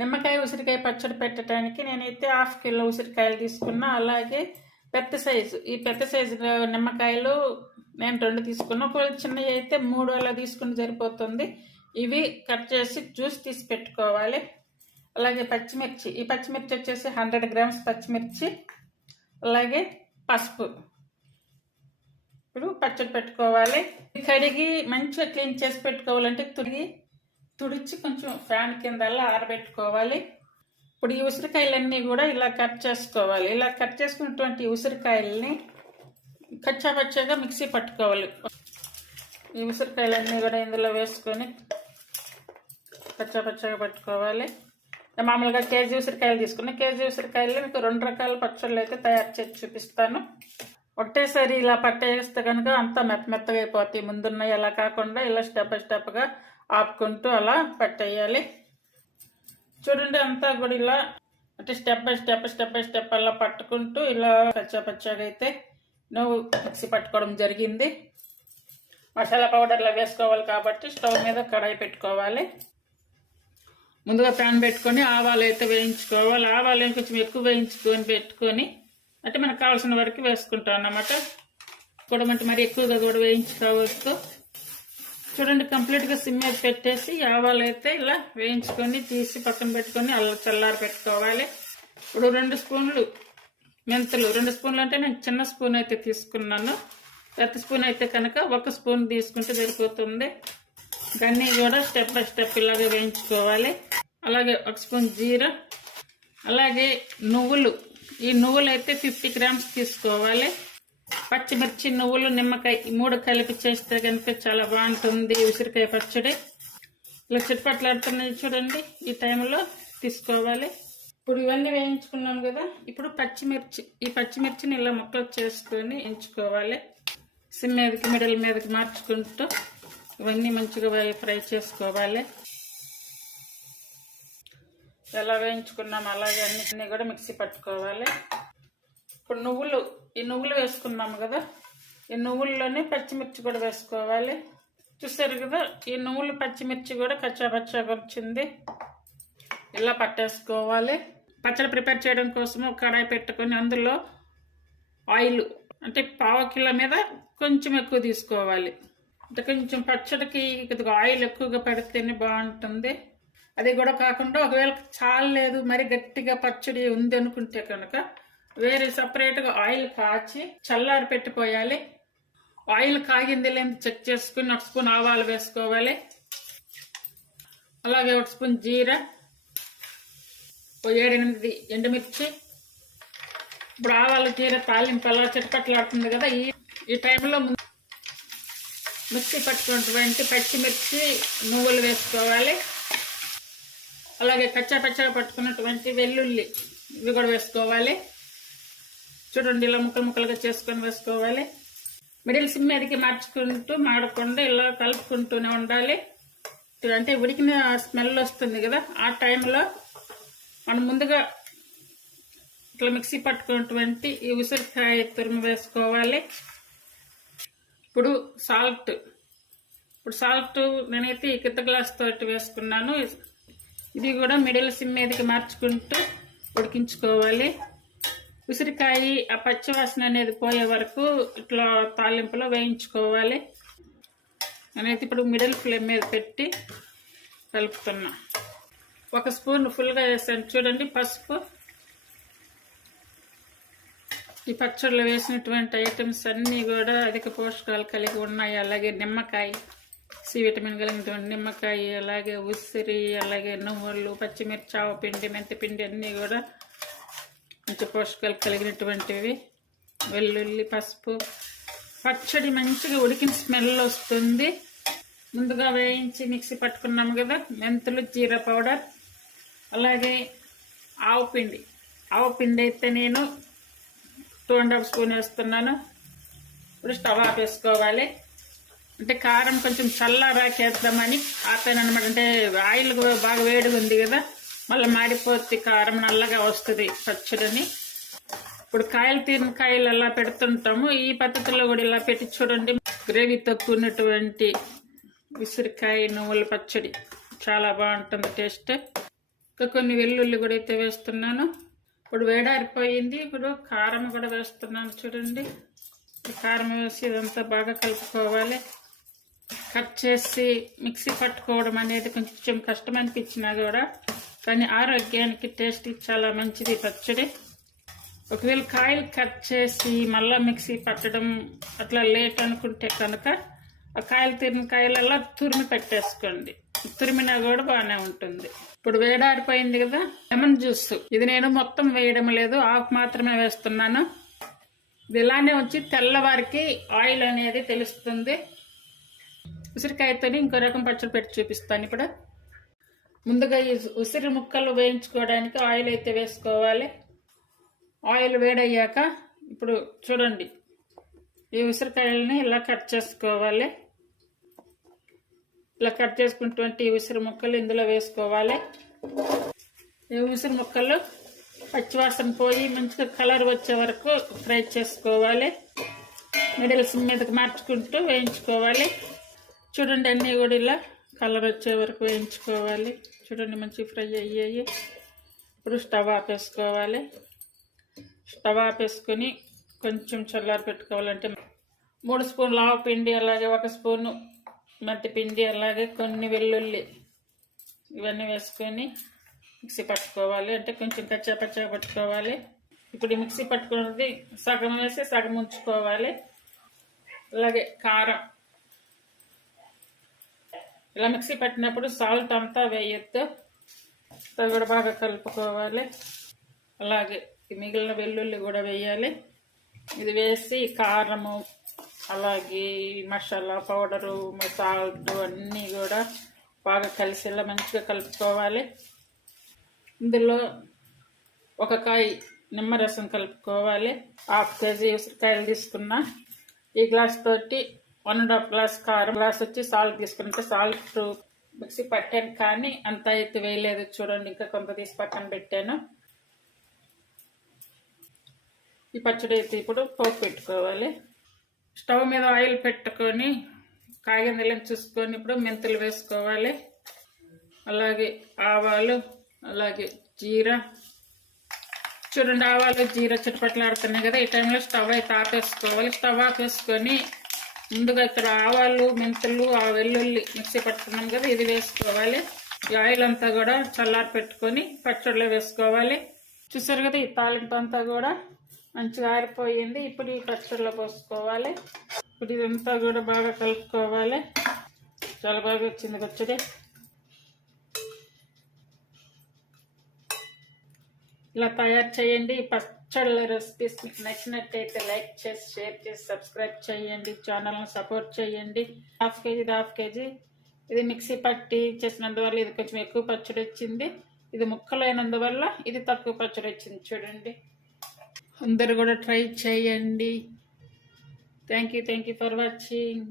నిమ్మకాయ ఉసిరికాయ పచ్చడి పెట్టడానికి నేనైతే హాఫ్ కిలో ఉసిరికాయలు తీసుకున్నా. అలాగే పెద్ద సైజు ఈ పెద్ద సైజు నిమ్మకాయలు నేను రెండు తీసుకున్నా. ఒకవేళ చిన్నవి అయితే మూడు అలా తీసుకుని సరిపోతుంది. ఇవి కట్ చేసి జ్యూస్ తీసి పెట్టుకోవాలి. అలాగే పచ్చిమిర్చి ఈ పచ్చిమిర్చి వచ్చేసి హండ్రెడ్ గ్రామ్స్ పచ్చిమిర్చి అలాగే పసుపు. ఇప్పుడు పచ్చడి పెట్టుకోవాలి. కడిగి మంచిగా క్లీన్ చేసి పెట్టుకోవాలంటే తుడిగి తుడిచి కొంచెం ఫ్యాన్ కింద ఆరబెట్టుకోవాలి. ఇప్పుడు ఈ ఉసిరికాయలన్నీ కూడా ఇలా కట్ చేసుకోవాలి. ఇలా కట్ చేసుకున్నటువంటి ఉసిరికాయలని కచ్చాపచ్చాగా మిక్సీ పట్టుకోవాలి. ఈ ఉసిరికాయలన్నీ కూడా ఇందులో వేసుకొని కచ్చా పచ్చగా పట్టుకోవాలి మామూలుగా కేజీ ఉసిరికాయలు తీసుకున్న. కేజీ ఉసిరికాయలు మీకు రెండు రకాల పచ్చళ్ళు అయితే తయారు చేసి చూపిస్తాను. ఒకటేసారి ఇలా పట్టేస్తే కనుక అంతా మెత్త మెత్తగా అయిపోతాయి. ముందున్నవి అలా కాకుండా ఇలా స్టెప్ బై స్టెప్గా ఆపుకుంటూ అలా పట్టేయాలి. చూడండి అంతా కూడా ఇలా అంటే step by step step by step అలా పట్టుకుంటూ ఇలా పచ్చా పచ్చగా అయితే నువ్వు మిక్సీ పట్టుకోవడం జరిగింది. మసాలా పౌడర్లో వేసుకోవాలి కాబట్టి స్టవ్ మీద కడాయి పెట్టుకోవాలి. ముందుగా ప్యాన్ పెట్టుకొని ఆవాలు అయితే వేయించుకోవాలి. ఆవాలు కొంచెం ఎక్కువ వేయించుకొని పెట్టుకొని అంటే మనకు కావాల్సిన వరకు వేసుకుంటాం అన్నమాట. కూడా మరి ఎక్కువగా కూడా వేయించుకోవచ్చు. చూడండి కంప్లీట్గా సిమ్ మీద పెట్టేసి ఆవాలు అయితే ఇలా వేయించుకొని తీసి పక్కన పెట్టుకొని అల్ల చల్లారి పెట్టుకోవాలి. ఇప్పుడు రెండు స్పూన్లు మెంతులు రెండు స్పూన్లు అంటే నేను చిన్న స్పూన్ అయితే తీసుకున్నాను. పెద్ద స్పూన్ అయితే కనుక ఒక స్పూన్ తీసుకుంటే సరిపోతుంది. గన్ని కూడా స్టెప్ బై స్టెప్ ఇలాగే వేయించుకోవాలి. అలాగే ఒక స్పూన్ జీరా అలాగే నువ్వులు. ఈ నువ్వులు అయితే ఫిఫ్టీ గ్రామ్స్ తీసుకోవాలి. పచ్చిమిర్చి నువ్వులు నిమ్మకాయ ఈ మూడు కలిపి చేస్తే కనుక చాలా బాగుంటుంది. ఉసిరికాయ పచ్చడి. ఇలా చిట్పట్లాడుతున్నాయి చూడండి. ఈ టైంలో తీసుకోవాలి. ఇప్పుడు ఇవన్నీ వేయించుకున్నాం కదా. ఇప్పుడు పచ్చిమిర్చి. ఈ పచ్చిమిర్చిని ఇలా ముక్కలు చేసుకొని ఎంచుకోవాలి. సిమ్ మీదకి మిడిల్ మీదకి మార్చుకుంటూ ఇవన్నీ మంచిగా ఫ్రై చేసుకోవాలి. ఎలా వేయించుకున్నాం అలాగే అన్ని కూడా మిక్సీ పట్టుకోవాలి. ఇప్పుడు నువ్వులు ఈ నువ్వులు వేసుకున్నాము కదా. ఈ నువ్వుల్లోనే పచ్చిమిర్చి కూడా వేసుకోవాలి. చూసారు కదా ఈ నువ్వులు పచ్చిమిర్చి కూడా కచ్చా పచ్చాగా వచ్చింది. ఇలా పట్టేసుకోవాలి. పచ్చడి ప్రిపేర్ చేయడం కోసం కడాయి పెట్టుకొని అందులో ఆయిల్ అంటే పావు కిలో మీద కొంచెం ఎక్కువ తీసుకోవాలి. అంటే కొంచెం పచ్చడికి కొద్దిగా ఆయిల్ ఎక్కువగా పెడితేనే బాగుంటుంది. అది కూడా కాకుండా ఒకవేళ చాలలేదు మరి గట్టిగా పచ్చడి ఉంది అనుకుంటే కనుక వేరే సపరేట్గా ఆయిల్ కాచి చల్లారి పెట్టిపోయాలి. ఆయిల్ కాగింది లేదు చెక్ చేసుకుని ఒక స్పూన్ ఆవాలు వేసుకోవాలి. అలాగే ఒక స్పూన్ జీర ఓ ఏడెనిమిది ఎండుమిర్చి. ఇప్పుడు ఆవాలు జీర తాలింపు అలా చిటపట్లాడుతుంది కదా ఈ ఈ టైంలో ముందు మిక్సీ పట్టుకున్నటువంటి పచ్చిమిర్చి నువ్వులు వేసుకోవాలి. అలాగే కచ్చా పచ్చగా పట్టుకున్నటువంటి వెల్లుల్లి ఇవి కూడా వేసుకోవాలి. చూడండి ఇలా ముక్కలు ముక్కలుగా చేసుకొని వేసుకోవాలి. మిడిల్ సిమ్ మీదకి మార్చుకుంటూ మాడకుండా ఇలా కలుపుకుంటూనే ఉండాలి. అంటే ఉడికిన స్మెల్ వస్తుంది కదా ఆ టైంలో మనం ముందుగా ఇట్లా మిక్సీ పట్టుకున్నటువంటి ఈ ఉసిరికాయ తురుము వేసుకోవాలి. ఇప్పుడు సాల్ట్ ఇప్పుడు సాల్ట్ నేనైతే ఈ కిత్త గ్లాస్ తోటి వేసుకున్నాను. ఇది కూడా మిడిల్ సిమ్ మీదకి మార్చుకుంటూ ఉడికించుకోవాలి. ఉసిరికాయ ఆ పచ్చివాసన అనేది పోయే వరకు ఇట్లా తాలింపులో వేయించుకోవాలి. అనేది ఇప్పుడు మిడిల్ ఫ్లేమ్ మీద పెట్టి కలుపుతున్నా. ఒక స్పూన్ ఫుల్గా వేసాను. చూడండి పసుపు. ఈ పచ్చళ్ళు వేసినటువంటి ఐటమ్స్ అన్నీ కూడా అధిక పోషకాలు కలిగి ఉన్నాయి. అలాగే నిమ్మకాయ సి విటమిన్ కలిగినటువంటి నిమ్మకాయ అలాగే ఉసిరి అలాగే నువ్వులు పచ్చిమిర్చి ఆవపిండి మెంతిపిండి అన్నీ కూడా మంచి పోషకాలు కలిగినటువంటివి వెల్లుల్లి పసుపు పచ్చడి మంచిగా ఉడికిన స్మెల్ వస్తుంది. ముందుగా వేయించి మిక్సీ పట్టుకున్నాము కదా మెంతులు జీరా పౌడర్ అలాగే ఆవు పిండి. ఆవు పిండి అయితే నేను టూ అండ్ హాఫ్ స్పూన్ వేస్తున్నాను. ఇప్పుడు స్టవ్ ఆపేసుకోవాలి అంటే కారం కొంచెం చల్లారాకేద్దామని ఆపాను అనమాట అంటే ఆయిల్ కూడా బాగా వేడిగా ఉంది కదా మళ్ళీ మాడిపోతే కారం నల్లగా వస్తుంది పచ్చడిని. ఇప్పుడు కాయలు తీరిన కాయలు అలా పెడుతుంటాము ఈ పద్ధతిలో కూడా ఇలా పెట్టి చూడండి. గ్రేవీతో కూడినటువంటి ఉసిరికాయ నువ్వుల పచ్చడి చాలా బాగుంటుంది టేస్ట్. ఇంకా కొన్ని వెల్లుల్లి కూడా అయితే వేస్తున్నాను. ఇప్పుడు వేడారిపోయింది. ఇప్పుడు కారం కూడా వేస్తున్నాను చూడండి. కారం వేసి ఇదంతా బాగా కలుపుకోవాలి. కట్ చేసి మిక్సీ పట్టుకోవడం అనేది కొంచెం కష్టం అనిపించినా కూడా కానీ ఆరోగ్యానికి టేస్ట్ చాలా మంచిది పచ్చడి. ఒకవేళ కాయలు కట్ చేసి మళ్ళీ మిక్సీ పట్టడం అట్లా లేట్ అనుకుంటే కనుక ఆ కాయలు తిరిగిన కాయలల్లా తురిమి పెట్టేసుకోండి. తురిమినా కూడా బాగానే ఉంటుంది. ఇప్పుడు వేడారిపోయింది కదా లెమన్ జ్యూస్. ఇది నేను మొత్తం వేయడం లేదు ఆఫ్ మాత్రమే వేస్తున్నాను. ఇది ఇలానే వచ్చి తెల్లవారికి ఆయిల్ అనేది తెలుస్తుంది. ఉసిరికాయతో ఇంకో రకం పచ్చడి పెట్టి చూపిస్తాను ఇప్పుడు. ముందుగా ఈ ఉసిరి ముక్కలు వేయించుకోవడానికి ఆయిల్ అయితే వేసుకోవాలి. ఆయిల్ వేడయ్యాక ఇప్పుడు చూడండి ఈ ఉసిరికాయలని ఇలా కట్ చేసుకోవాలి. ఇలా కట్ చేసుకున్నటువంటి ఈ ఉసిరి ముక్కలు ఇందులో వేసుకోవాలి. ఈ ఉసిరి ముక్కలు పచ్చివాసన పోయి మంచిగా కలర్ వచ్చే వరకు ఫ్రై చేసుకోవాలి. మిడిల్ సిమ్ మీదకి మార్చుకుంటూ వేయించుకోవాలి. చూడండి అన్నీ కూడా ఇలా కలర్ వచ్చే వరకు వేయించుకోవాలి. చూడండి మంచి ఫ్రై అయ్యాయి ఇప్పుడు స్టవ్ ఆపేసుకోవాలి స్టవ్ ఆపేసుకొని కొంచెం చల్లారి పెట్టుకోవాలంటే మూడు స్పూన్లు ఆవు పిండి అలాగే ఒక స్పూను మెంతి పిండి అలాగే కొన్ని వెల్లుల్లి ఇవన్నీ వేసుకొని మిక్సీ పట్టుకోవాలి అంటే కొంచెం కచ్చా పచ్చగా పట్టుకోవాలి ఇప్పుడు మిక్సీ పట్టుకున్నది సగం వేసి సగం ఉంచుకోవాలి అలాగే కారం ఇలా మిక్సీ పట్టినప్పుడు సాల్ట్ అంతా వేయొద్దు. అది కూడా బాగా కలుపుకోవాలి. అలాగే మిగిలిన వెల్లుల్లి కూడా వేయాలి. ఇది వేసి కారము అలాగే మసాలా పౌడరు సాల్ట్ అన్నీ కూడా బాగా కలిసేలా మంచిగా కలుపుకోవాలి. ఇందులో ఒక కాయ నిమ్మరసం కలుపుకోవాలి. హాఫ్ కేజీ ఉసిరికాయలు తీసుకున్నా. ఈ గ్లాస్ తోటి వన్ అండ్ హాఫ్ గ్లాస్ కారం గ్లాస్ వచ్చి సాల్ట్ తీసుకుంటే సాల్ట్ మిక్సీ పట్టాను కానీ అంత అయితే వేయలేదు. చూడండి ఇంకా కొంత తీసి పక్కన పెట్టాను. ఈ పచ్చడి అయితే ఇప్పుడు పోపు పెట్టుకోవాలి. స్టవ్ మీద ఆయిల్ పెట్టుకొని కాగిందలని చూసుకొని ఇప్పుడు మెంతులు వేసుకోవాలి. అలాగే ఆవాలు అలాగే జీరా. చూడండి ఆవాలు జీరా చుట్టుపట్లాడుతున్నాయి కదా ఈ టైంలో స్టవ్ అయితే ఆపేసుకోవాలి. స్టవ్ ఆపేసుకొని ముందుగా ఇక్కడ ఆవాలు మెంతులు ఆ వెల్లుల్లి మిక్సీ పట్టుకున్నాం కదా ఇది వేసుకోవాలి. ఈ ఆయిల్ అంతా కూడా చల్లారి పెట్టుకొని పచ్చడిలో వేసుకోవాలి. చూసారు కదా ఈ తాలింపు అంతా కూడా మంచిగా ఆరిపోయింది. ఇప్పుడు ఈ పచ్చడిలో పోసుకోవాలి. ఇప్పుడు ఇదంతా కూడా బాగా కలుపుకోవాలి. చాలా బాగా వచ్చింది పచ్చడి. ఇలా తయారు చేయండి. ఈ పచ్చళ్ళ రెసిపీస్ మీకు నచ్చినట్టయితే లైక్ చేసి షేర్ చేసి సబ్స్క్రైబ్ చేయండి. ఛానల్ని సపోర్ట్ చేయండి. హాఫ్ కేజీ ఇది హాఫ్ కేజీ. ఇది మిక్సీ పట్టి చేసినందువల్ల ఇది కొంచెం ఎక్కువ పచ్చడి వచ్చింది. ఇది ముక్కలైనందువల్ల ఇది తక్కువ పచ్చడి వచ్చింది. చూడండి. అందరు కూడా ట్రై చేయండి. Thank you thank you for watching